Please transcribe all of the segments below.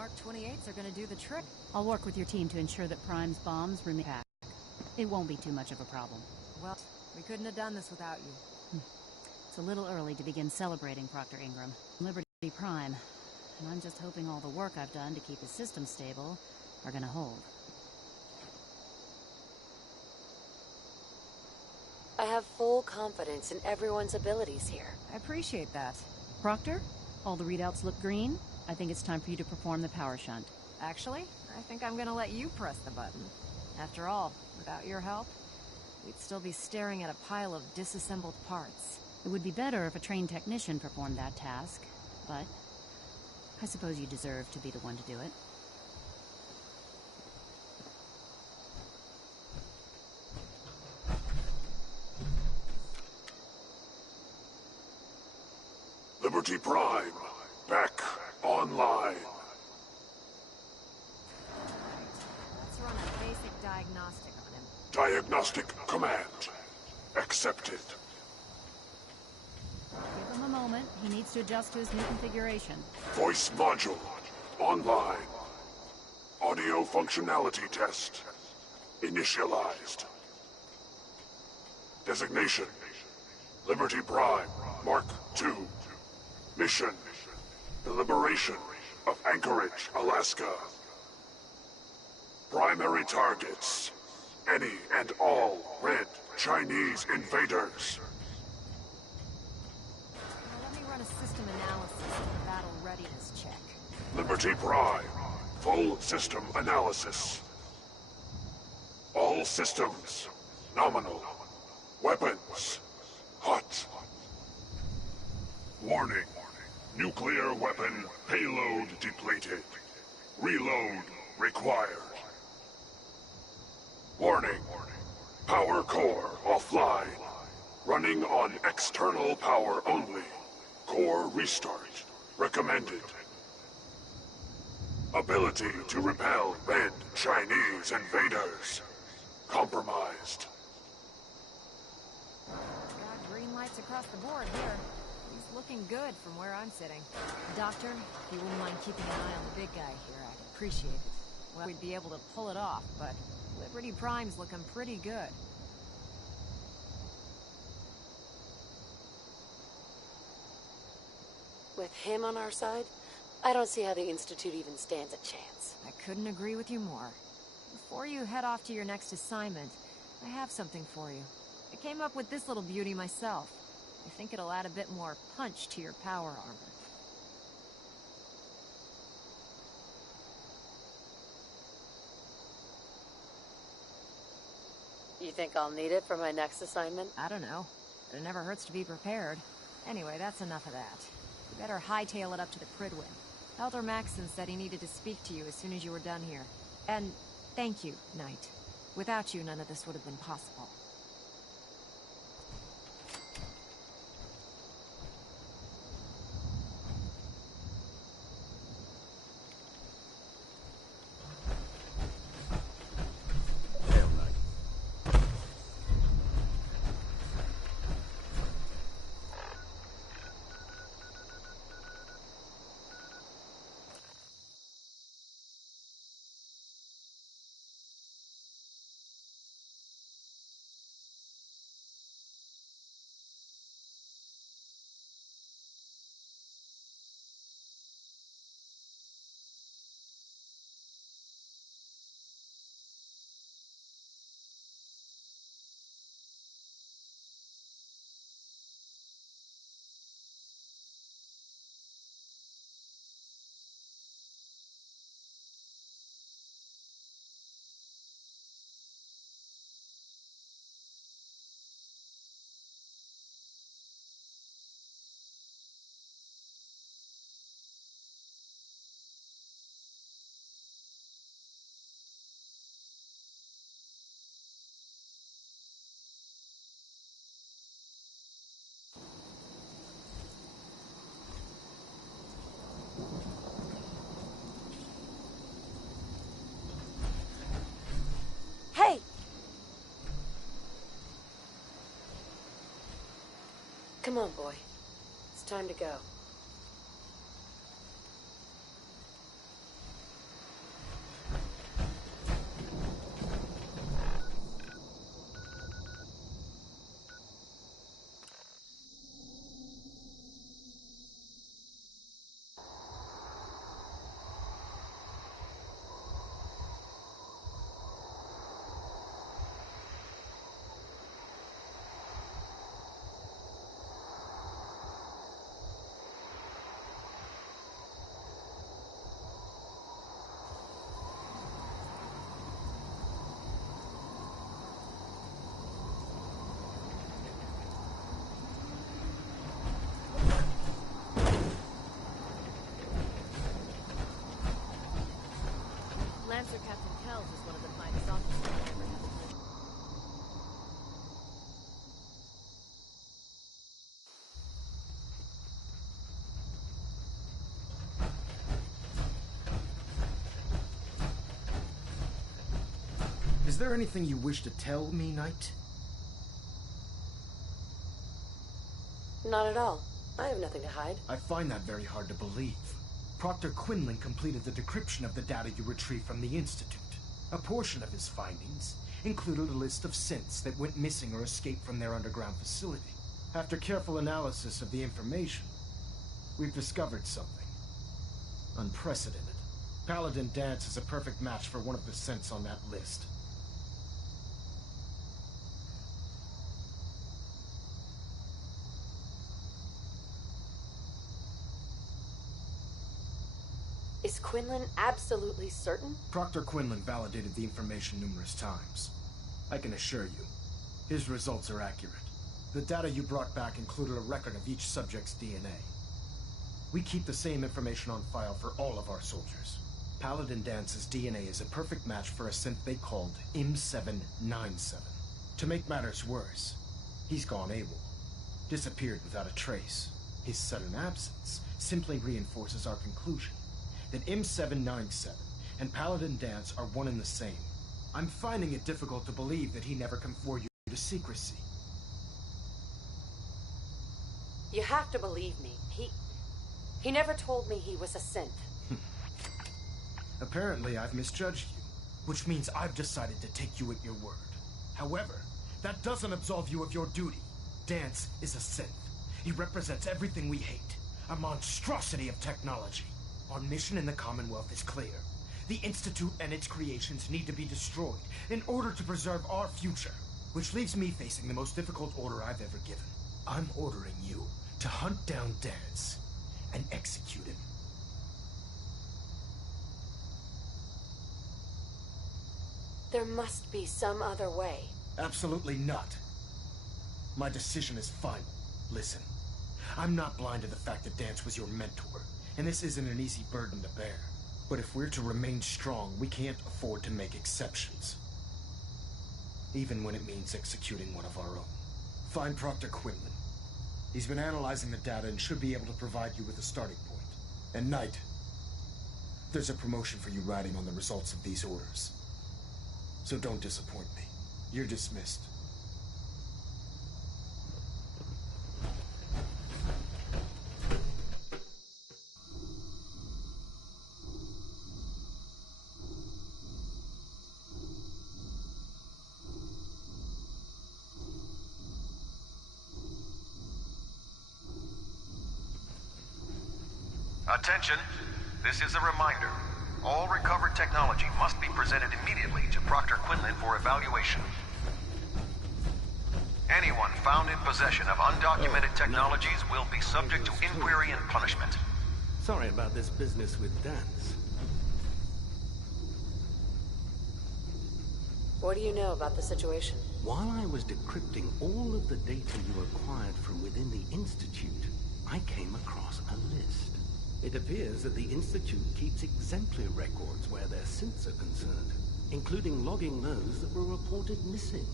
Mark 28s are gonna do the trick. I'll work with your team to ensure that Prime's bombs remain packed. It won't be too much of a problem. Well, we couldn't have done this without you. It's a little early to begin celebrating, Proctor Ingram. Liberty Prime. And I'm just hoping all the work I've done to keep his system stable are gonna hold. I have full confidence in everyone's abilities here. I appreciate that. Proctor, all the readouts look green. I think it's time for you to perform the power shunt. Actually, I think I'm gonna let you press the button. After all, without your help, we'd still be staring at a pile of disassembled parts. It would be better if a trained technician performed that task, but I suppose you deserve to be the one to do it. Liberty Prime, back online. Let's run a basic diagnostic on him. Diagnostic command accepted. Give him a moment. He needs to adjust to his new configuration. Voice module online. Audio functionality test initialized. Designation: Liberty Prime, Mark II. Mission: the liberation of Anchorage, Alaska. Primary targets: any and all red Chinese invaders. Now let me run a system analysis and a battle readiness check. Liberty Prime, full system analysis. All systems nominal. Weapons hot. Warning: nuclear weapon payload depleted. Reload required. Warning: power core offline. Running on external power only. Core restart recommended. Ability to repel red Chinese invaders compromised. Got green lights across the board here. He's looking good from where I'm sitting. Doctor, if you wouldn't mind keeping an eye on the big guy here, I'd appreciate it. Well, we'd be able to pull it off, but Liberty Prime's looking pretty good. With him on our side, I don't see how the Institute even stands a chance. I couldn't agree with you more. Before you head off to your next assignment, I have something for you. I came up with this little beauty myself. I think it'll add a bit more punch to your power armor. You think I'll need it for my next assignment? I don't know, but it never hurts to be prepared. Anyway, that's enough of that. You better hightail it up to the Pridwin. Elder Maxson said he needed to speak to you as soon as you were done here. And thank you, Knight. Without you, none of this would have been possible. Hey! Come on, boy. It's time to go. Lancer Captain Kells is one of the finest officers I ever had the privilege. Is there anything you wish to tell me, Knight? Not at all. I have nothing to hide. I find that very hard to believe. Proctor Quinlan completed the decryption of the data you retrieved from the Institute. A portion of his findings included a list of synths that went missing or escaped from their underground facility. After careful analysis of the information, we've discovered something unprecedented. Paladin Dance is a perfect match for one of the synths on that list. Is Quinlan absolutely certain? Proctor Quinlan validated the information numerous times. I can assure you, his results are accurate. The data you brought back included a record of each subject's DNA. We keep the same information on file for all of our soldiers. Paladin Dance's DNA is a perfect match for a synth they called M797. To make matters worse, he's gone AWOL, disappeared without a trace. His sudden absence simply reinforces our conclusion that M797 and Paladin Dance are one and the same. I'm finding it difficult to believe that he never conformed you to secrecy. You have to believe me. He never told me he was a synth. Apparently, I've misjudged you, which means I've decided to take you at your word. However, that doesn't absolve you of your duty. Dance is a synth. He represents everything we hate, a monstrosity of technology. Our mission in the Commonwealth is clear. The Institute and its creations need to be destroyed in order to preserve our future, which leaves me facing the most difficult order I've ever given. I'm ordering you to hunt down Dance and execute him. There must be some other way. Absolutely not. My decision is final. Listen, I'm not blind to the fact that Dance was your mentor, and this isn't an easy burden to bear. But if we're to remain strong, we can't afford to make exceptions. Even when it means executing one of our own. Find Proctor Quinlan. He's been analyzing the data and should be able to provide you with a starting point. And Knight, there's a promotion for you riding on the results of these orders. So don't disappoint me. You're dismissed. Attention, this is a reminder. All recovered technology must be presented immediately to Proctor Quinlan for evaluation. Anyone found in possession of undocumented technologies will be subject to inquiry and punishment. Sorry about this business with Dance. What do you know about the situation? While I was decrypting all of the data you acquired from within the Institute, I came across a list. It appears that the Institute keeps exemplary records where their synths are concerned, including logging those that were reported missing.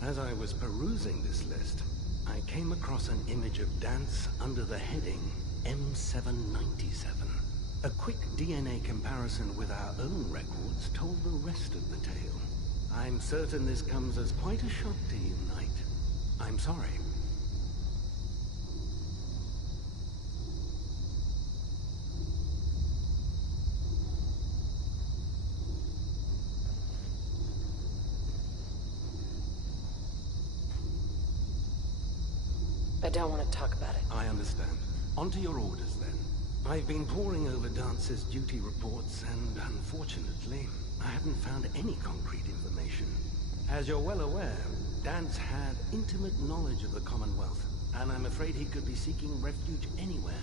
As I was perusing this list, I came across an image of Dance under the heading M797. A quick DNA comparison with our own records told the rest of the tale. I'm certain this comes as quite a shock to you, Knight. I'm sorry. I don't want to talk about it. I understand. On to your orders, then. I've been poring over Dance's duty reports, and unfortunately, I haven't found any concrete information. As you're well aware, Dance had intimate knowledge of the Commonwealth, and I'm afraid he could be seeking refuge anywhere.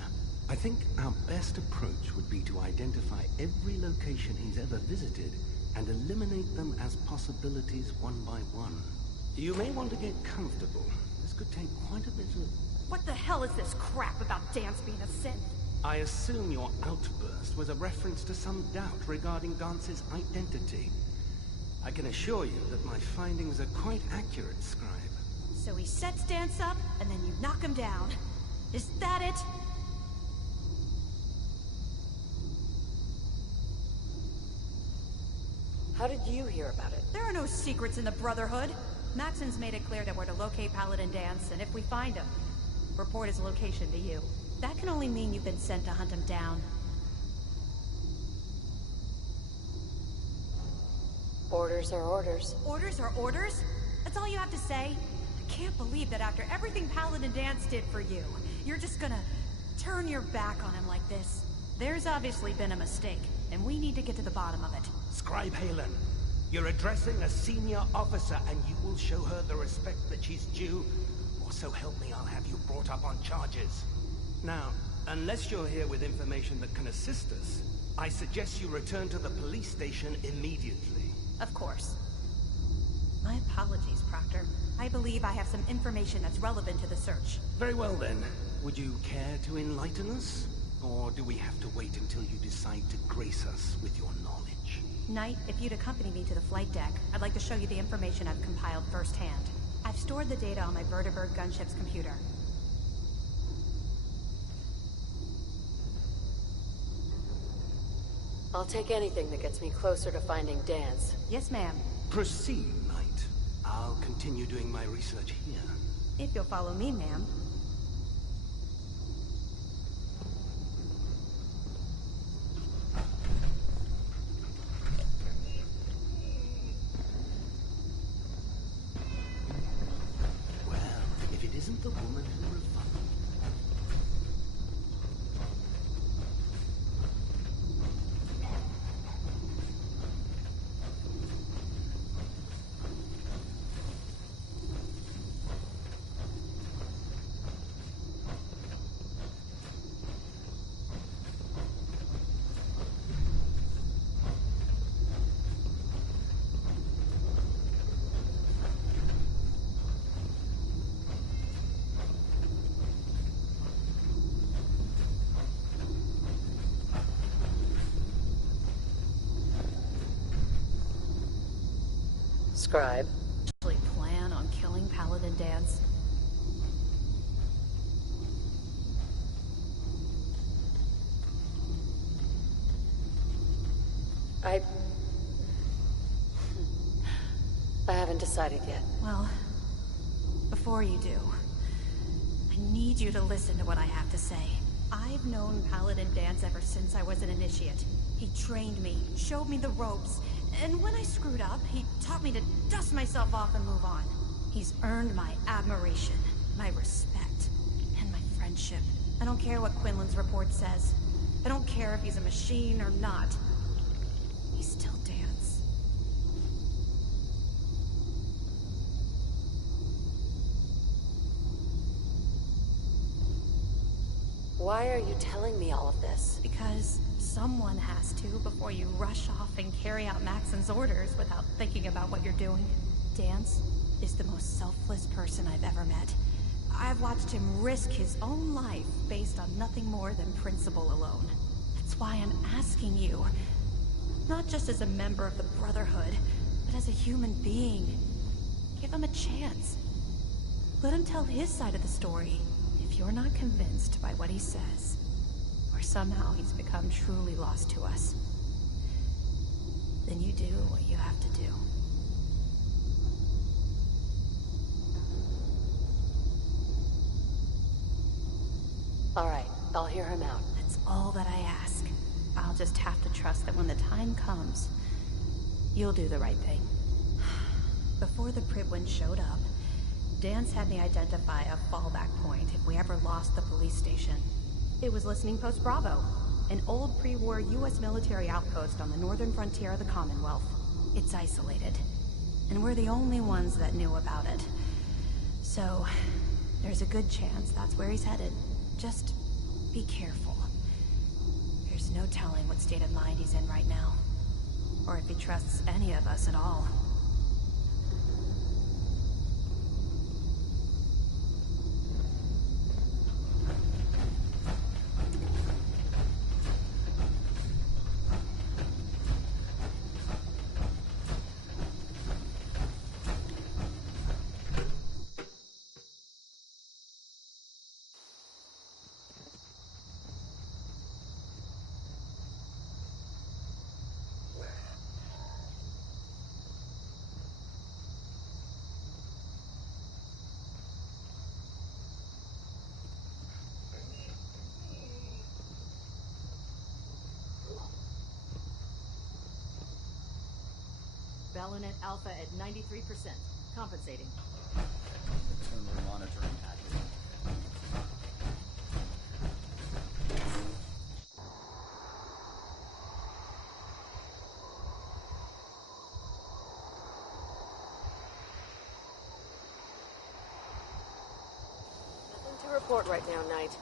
I think our best approach would be to identify every location he's ever visited and eliminate them as possibilities one by one. You may want to get comfortable. This could take quite a bit of... What the hell is this crap about Dance being a synth? I assume your outburst was a reference to some doubt regarding Dance's identity. I can assure you that my findings are quite accurate, Scribe. So he sets Dance up, and then you knock him down. Is that it? How did you hear about it? There are no secrets in the Brotherhood. Maxon's made it clear that we're to locate Paladin Dance, and if we find him, report his location to you. That can only mean you've been sent to hunt him down. Orders are orders. Orders are orders? That's all you have to say? I can't believe that after everything Paladin Dance did for you, you're just gonna turn your back on him like this. There's obviously been a mistake, and we need to get to the bottom of it. Scribe Halen, you're addressing a senior officer, and you will show her the respect that she's due, or so help me, I'll have you brought up on charges. Now, unless you're here with information that can assist us, I suggest you return to the police station immediately. Of course. My apologies, Proctor. I believe I have some information that's relevant to the search. Very well then. Would you care to enlighten us? Or do we have to wait until you decide to grace us with your knowledge? Knight, if you'd accompany me to the flight deck, I'd like to show you the information I've compiled firsthand. I've stored the data on my Vertibird gunship's computer. I'll take anything that gets me closer to finding Dance. Yes, ma'am. Proceed, Knight. I'll continue doing my research here. If you'll follow me, ma'am. Well, if it isn't the woman who reviled. Scribe. Actually plan on killing Paladin Dance? I haven't decided yet. Well, before you do, I need you to listen to what I have to say. I've known Paladin Dance ever since I was an initiate. He trained me, showed me the ropes, and when I screwed up, he taught me to dust myself off and move on. He's earned my admiration, my respect, and my friendship. I don't care what Quinlan's report says. I don't care if he's a machine or not. He's still Dance. Why are you telling me all of this? Because someone has to before you rush off and carry out Maxon's orders without thinking about what you're doing. Dance is the most selfless person I've ever met. I've watched him risk his own life based on nothing more than principle alone. That's why I'm asking you, not just as a member of the Brotherhood, but as a human being. Give him a chance. Let him tell his side of the story. If you're not convinced by what he says, or somehow he's become truly lost to us, then you do what you have to do. All right, I'll hear him out. That's all that I ask. I'll just have to trust that when the time comes, you'll do the right thing. Before the Pridwin showed up, Dance had me identify a fallback point if we ever lost the police station. It was Listening Post Bravo, an old pre-war U.S. military outpost on the northern frontier of the Commonwealth. It's isolated, and we're the only ones that knew about it. So, there's a good chance that's where he's headed. Just be careful. There's no telling what state of mind he's in right now, or if he trusts any of us at all. Galanet Alpha at 93%. Compensating. Internal monitoring active. Nothing to report right now, Knight.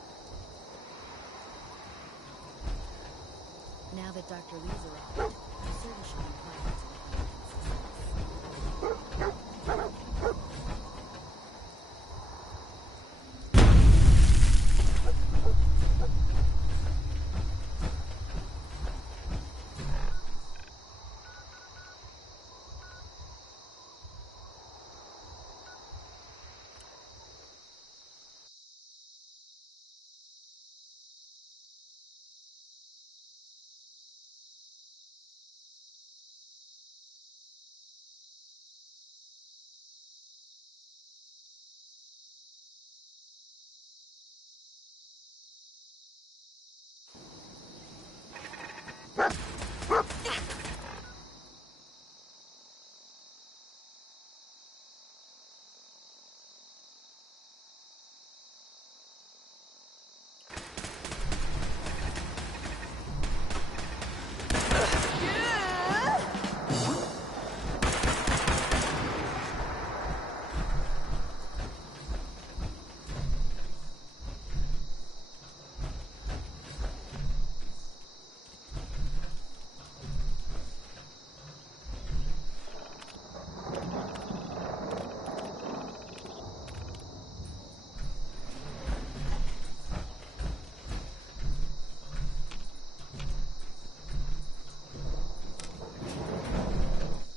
Now that Dr. Lee's arrived, the service should be quiet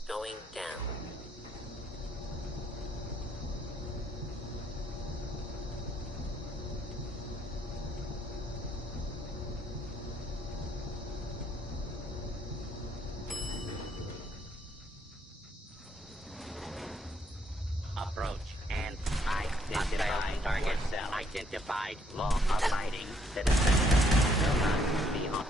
Going down. Approach and identified target cell identified. Law abiding citizen will not be harmed.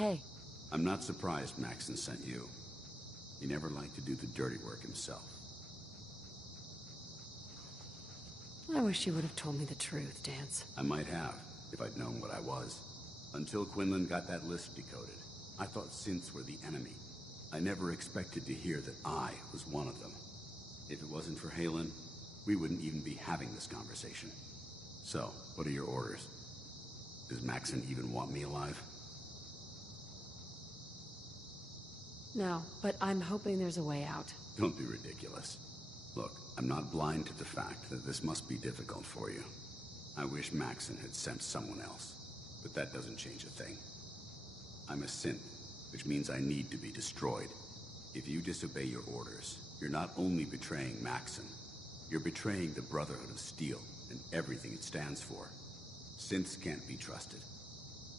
Hey. I'm not surprised Maxon sent you. He never liked to do the dirty work himself. I wish you would have told me the truth, Dance. I might have, if I'd known what I was. Until Quinlan got that list decoded, I thought synths were the enemy. I never expected to hear that I was one of them. If it wasn't for Halen, we wouldn't even be having this conversation. So, what are your orders? Does Maxon even want me alive? No, but I'm hoping there's a way out. Don't be ridiculous. Look, I'm not blind to the fact that this must be difficult for you. I wish Maxon had sent someone else, but that doesn't change a thing. I'm a synth, which means I need to be destroyed. If you disobey your orders, you're not only betraying Maxon, you're betraying the Brotherhood of Steel and everything it stands for. Synths can't be trusted.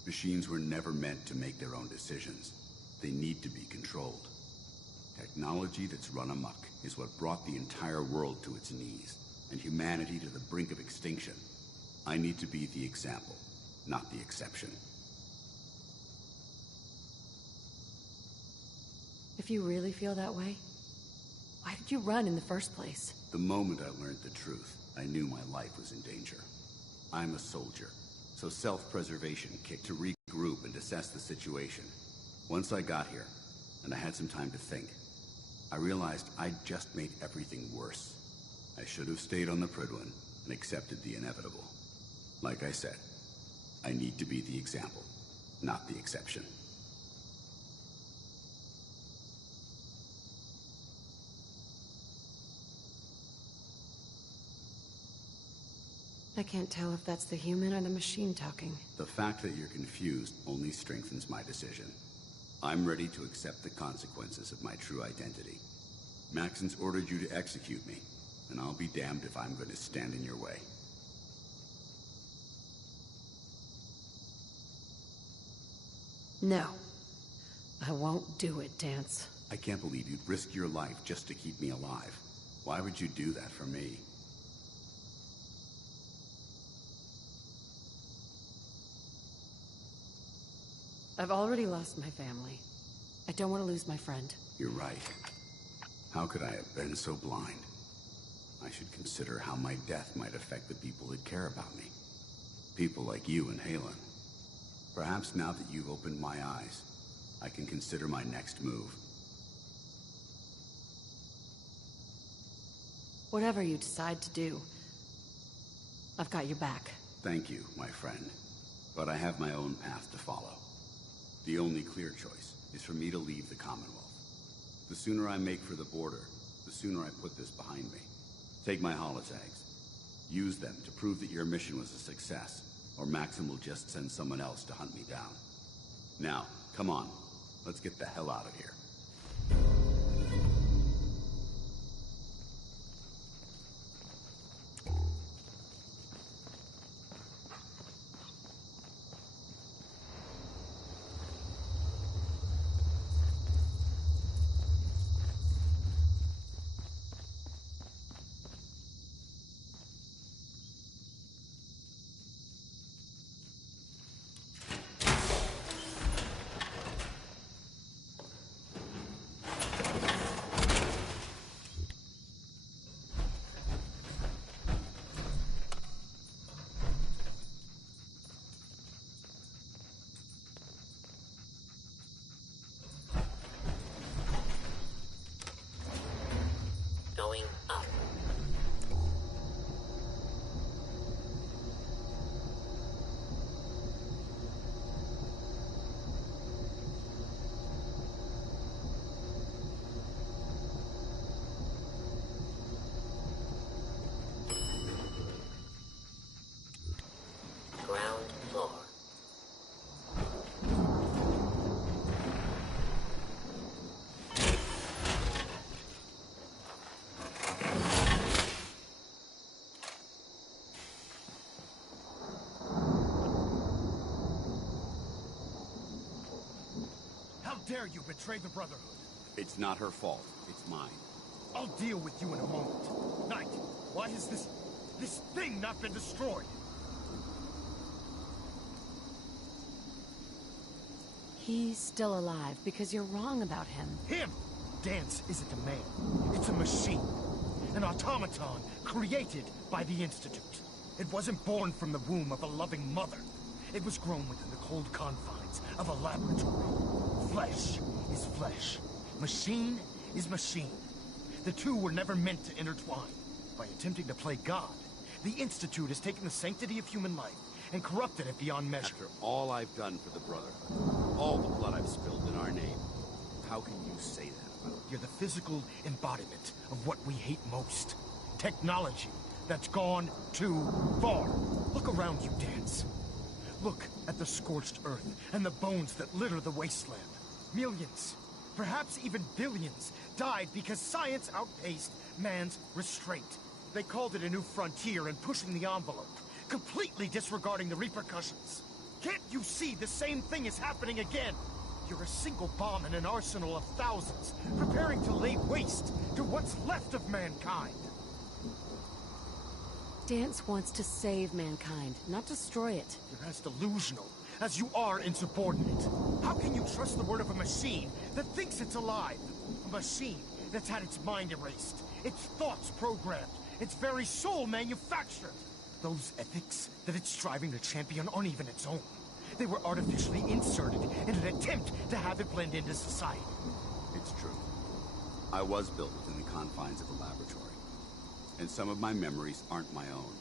Machines were never meant to make their own decisions. They need to be controlled. Technology that's run amok is what brought the entire world to its knees, and humanity to the brink of extinction. I need to be the example, not the exception. If you really feel that way, why did you run in the first place? The moment I learned the truth, I knew my life was in danger. I'm a soldier, so self-preservation kicked to regroup and assess the situation. Once I got here, and I had some time to think, I realized I'd just made everything worse. I should have stayed on the Prydwen and accepted the inevitable. Like I said, I need to be the example, not the exception. I can't tell if that's the human or the machine talking. The fact that you're confused only strengthens my decision. I'm ready to accept the consequences of my true identity. Maxon's ordered you to execute me, and I'll be damned if I'm going to stand in your way. No. I won't do it, Dance. I can't believe you'd risk your life just to keep me alive. Why would you do that for me? I've already lost my family. I don't want to lose my friend. You're right. How could I have been so blind? I should consider how my death might affect the people that care about me. People like you and Halen. Perhaps now that you've opened my eyes, I can consider my next move. Whatever you decide to do, I've got your back. Thank you, my friend. But I have my own path to follow. The only clear choice is for me to leave the Commonwealth. The sooner I make for the border, the sooner I put this behind me. Take my holotags. Use them to prove that your mission was a success, or Maxim will just send someone else to hunt me down. Now, come on. Let's get the hell out of here. Going up. Ground floor. How dare you betray the Brotherhood? It's not her fault. It's mine. I'll deal with you in a moment. Knight, why has this thing not been destroyed? He's still alive because you're wrong about him. Him! Dance isn't a man. It's a machine. An automaton created by the Institute. It wasn't born from the womb of a loving mother. It was grown within the cold confines of a laboratory. Flesh is flesh. Machine is machine. The two were never meant to intertwine. By attempting to play God, the Institute has taken the sanctity of human life and corrupted it beyond measure. After all I've done for the Brotherhood, all the blood I've spilled in our name, how can you say that about You're the physical embodiment of what we hate most. Technology that's gone too far. Look around you, Dance. Look at the scorched earth and the bones that litter the wasteland. Millions, perhaps even billions, died because science outpaced man's restraint. They called it a new frontier and pushing the envelope, completely disregarding the repercussions. Can't you see the same thing is happening again? You're a single bomb in an arsenal of thousands, preparing to lay waste to what's left of mankind. Dance wants to save mankind, not destroy it. You're as delusional as you are insubordinate. How can you trust the word of a machine that thinks it's alive? A machine that's had its mind erased, its thoughts programmed, its very soul manufactured. Those ethics that it's striving to champion aren't even its own. They were artificially inserted in an attempt to have it blend into society. It's true. I was built within the confines of a laboratory, and some of my memories aren't my own.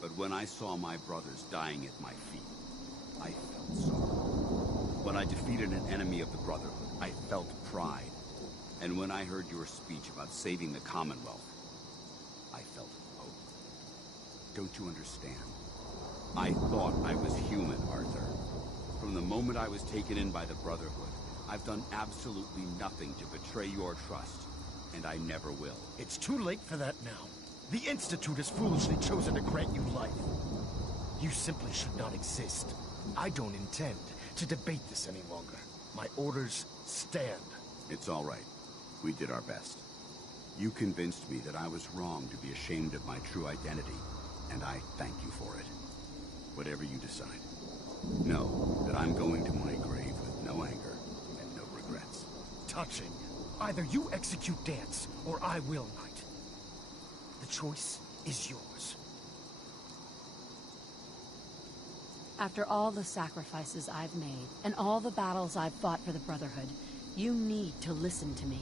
But when I saw my brothers dying at my feet, I felt sorrow. When I defeated an enemy of the Brotherhood, I felt pride. And when I heard your speech about saving the Commonwealth, I felt hope. Don't you understand? I thought I was human, Arthur. From the moment I was taken in by the Brotherhood, I've done absolutely nothing to betray your trust, and I never will. It's too late for that now. The Institute has foolishly chosen to grant you life. You simply should not exist. I don't intend to debate this any longer. My orders stand. It's all right. We did our best. You convinced me that I was wrong to be ashamed of my true identity, and I thank you for it. Whatever you decide. Know that I'm going to my grave with no anger and no regrets. Touching. Either you execute Dance, or I will, Knight. The choice is yours. After all the sacrifices I've made, and all the battles I've fought for the Brotherhood, you need to listen to me.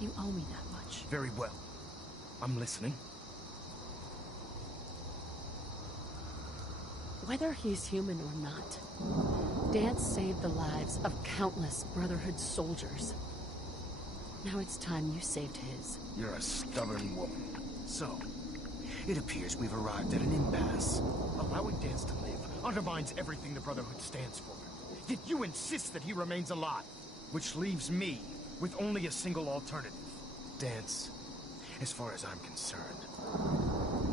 You owe me that much. Very well. I'm listening. Whether he's human or not, Dance saved the lives of countless Brotherhood soldiers. Now it's time you saved his. You're a stubborn woman. So, it appears we've arrived at an impasse. Allowing Dance to live undermines everything the Brotherhood stands for. Yet you insist that he remains alive, which leaves me with only a single alternative. Dance, as far as I'm concerned,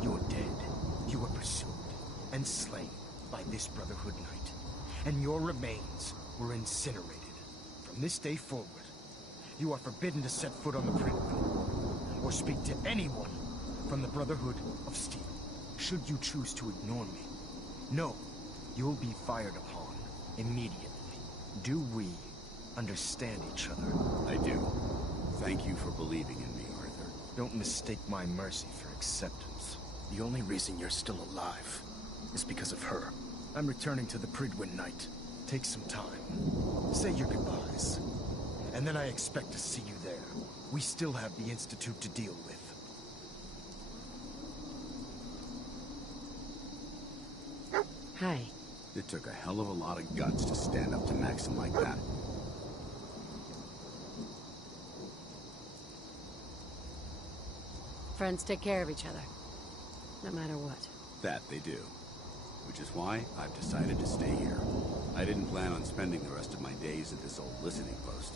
you're dead. You were pursued and slain by this Brotherhood Knight, and your remains were incinerated. From this day forward, you are forbidden to set foot on the Pridwen, or speak to anyone from the Brotherhood of Steel. Should you choose to ignore me, know you'll be fired upon immediately. Do we understand each other? I do. Thank you for believing in me, Arthur. Don't mistake my mercy for acceptance. The only reason you're still alive is because of her. I'm returning to the Pridwen Knight. Take some time. Say your goodbyes. And then I expect to see you there. We still have the Institute to deal with. Hi. It took a hell of a lot of guts to stand up to Maxim like that. Friends take care of each other, no matter what. That they do. Which is why I've decided to stay here. I didn't plan on spending the rest of my days at this old listening post.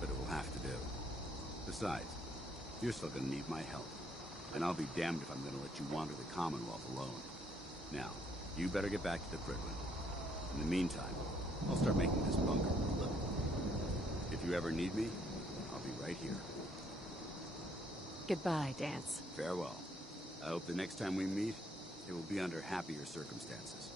But it will have to do. Besides, you're still gonna need my help. And I'll be damned if I'm gonna let you wander the Commonwealth alone. Now, you better get back to the Pridwen. In the meantime, I'll start making this bunker livable. If you ever need me, I'll be right here. Goodbye, Dance. Farewell. I hope the next time we meet, it will be under happier circumstances.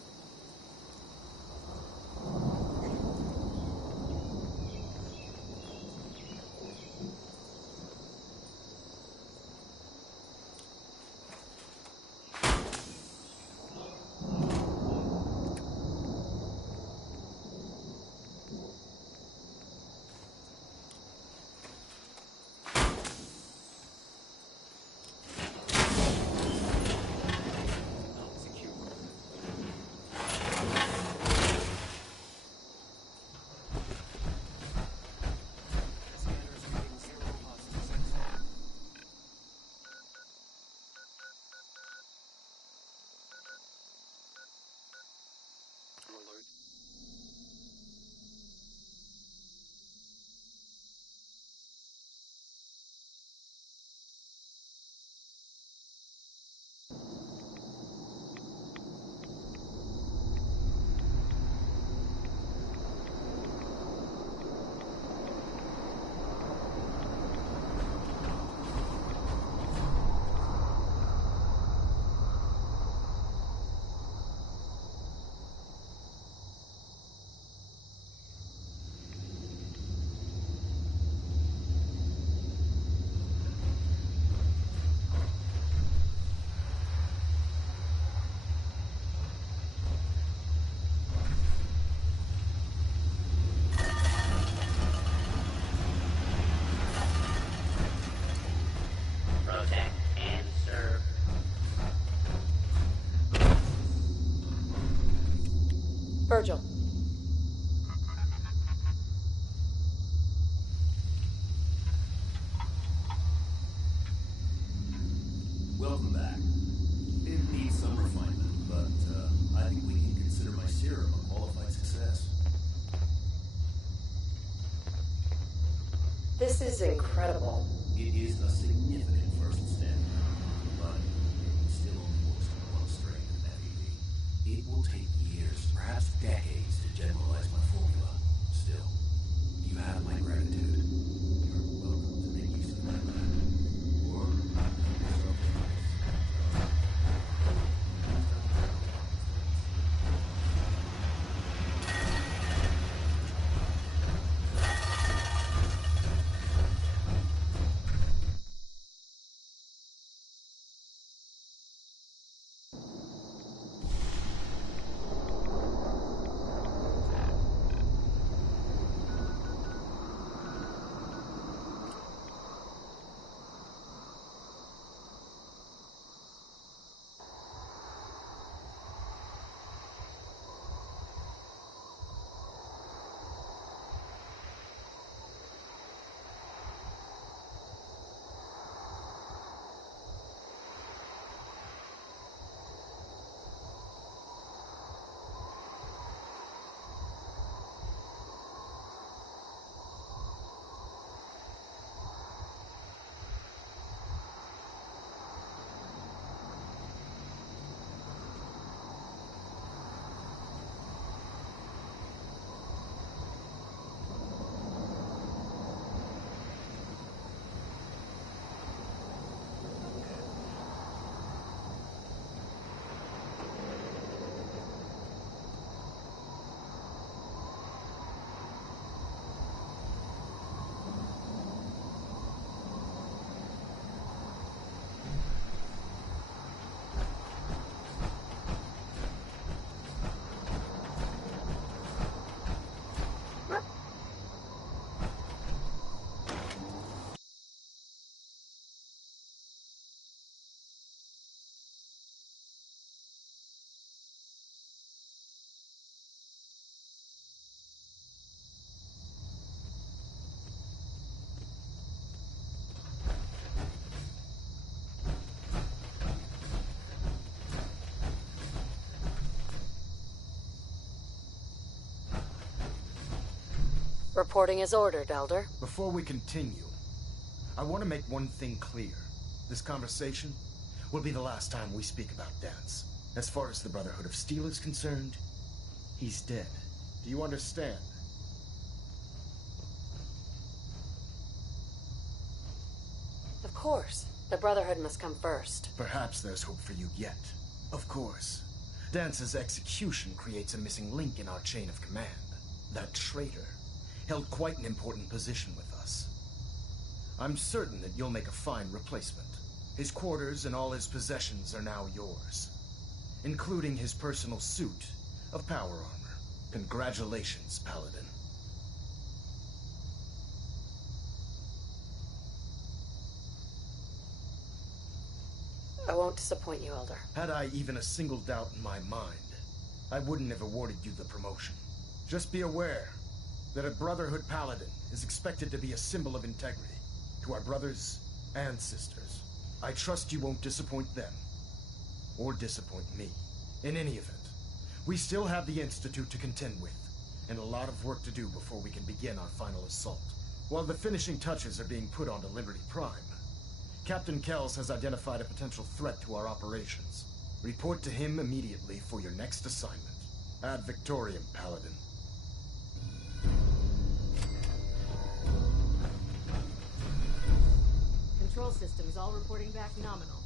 Welcome back. It needs some refinement, but I think we can consider my serum a qualified success. This is incredible. It is a significant first step, but it still only works on one strain of FEV. It will take years, perhaps decades, to generalize my formula. Still, you have my gratitude. You're welcome to make use of my lab. Or something else. Reporting as ordered, Elder. Before we continue, I want to make one thing clear. This conversation will be the last time we speak about Dance. As far as the Brotherhood of Steel is concerned, he's dead. Do you understand? Of course. The Brotherhood must come first. Perhaps there's hope for you yet. Of course. Dance's execution creates a missing link in our chain of command. That traitor held quite an important position with us. I'm certain that you'll make a fine replacement. His quarters and all his possessions are now yours, including his personal suit of power armor. Congratulations, Paladin. I won't disappoint you, Elder. Had I even a single doubt in my mind, I wouldn't have awarded you the promotion. Just be aware that a Brotherhood Paladin is expected to be a symbol of integrity to our brothers and sisters. I trust you won't disappoint them, or disappoint me. In any event, we still have the Institute to contend with, and a lot of work to do before we can begin our final assault. While the finishing touches are being put onto Liberty Prime, Captain Kells has identified a potential threat to our operations. Report to him immediately for your next assignment. Ad Victoriam, Paladin. Control systems all reporting back nominal.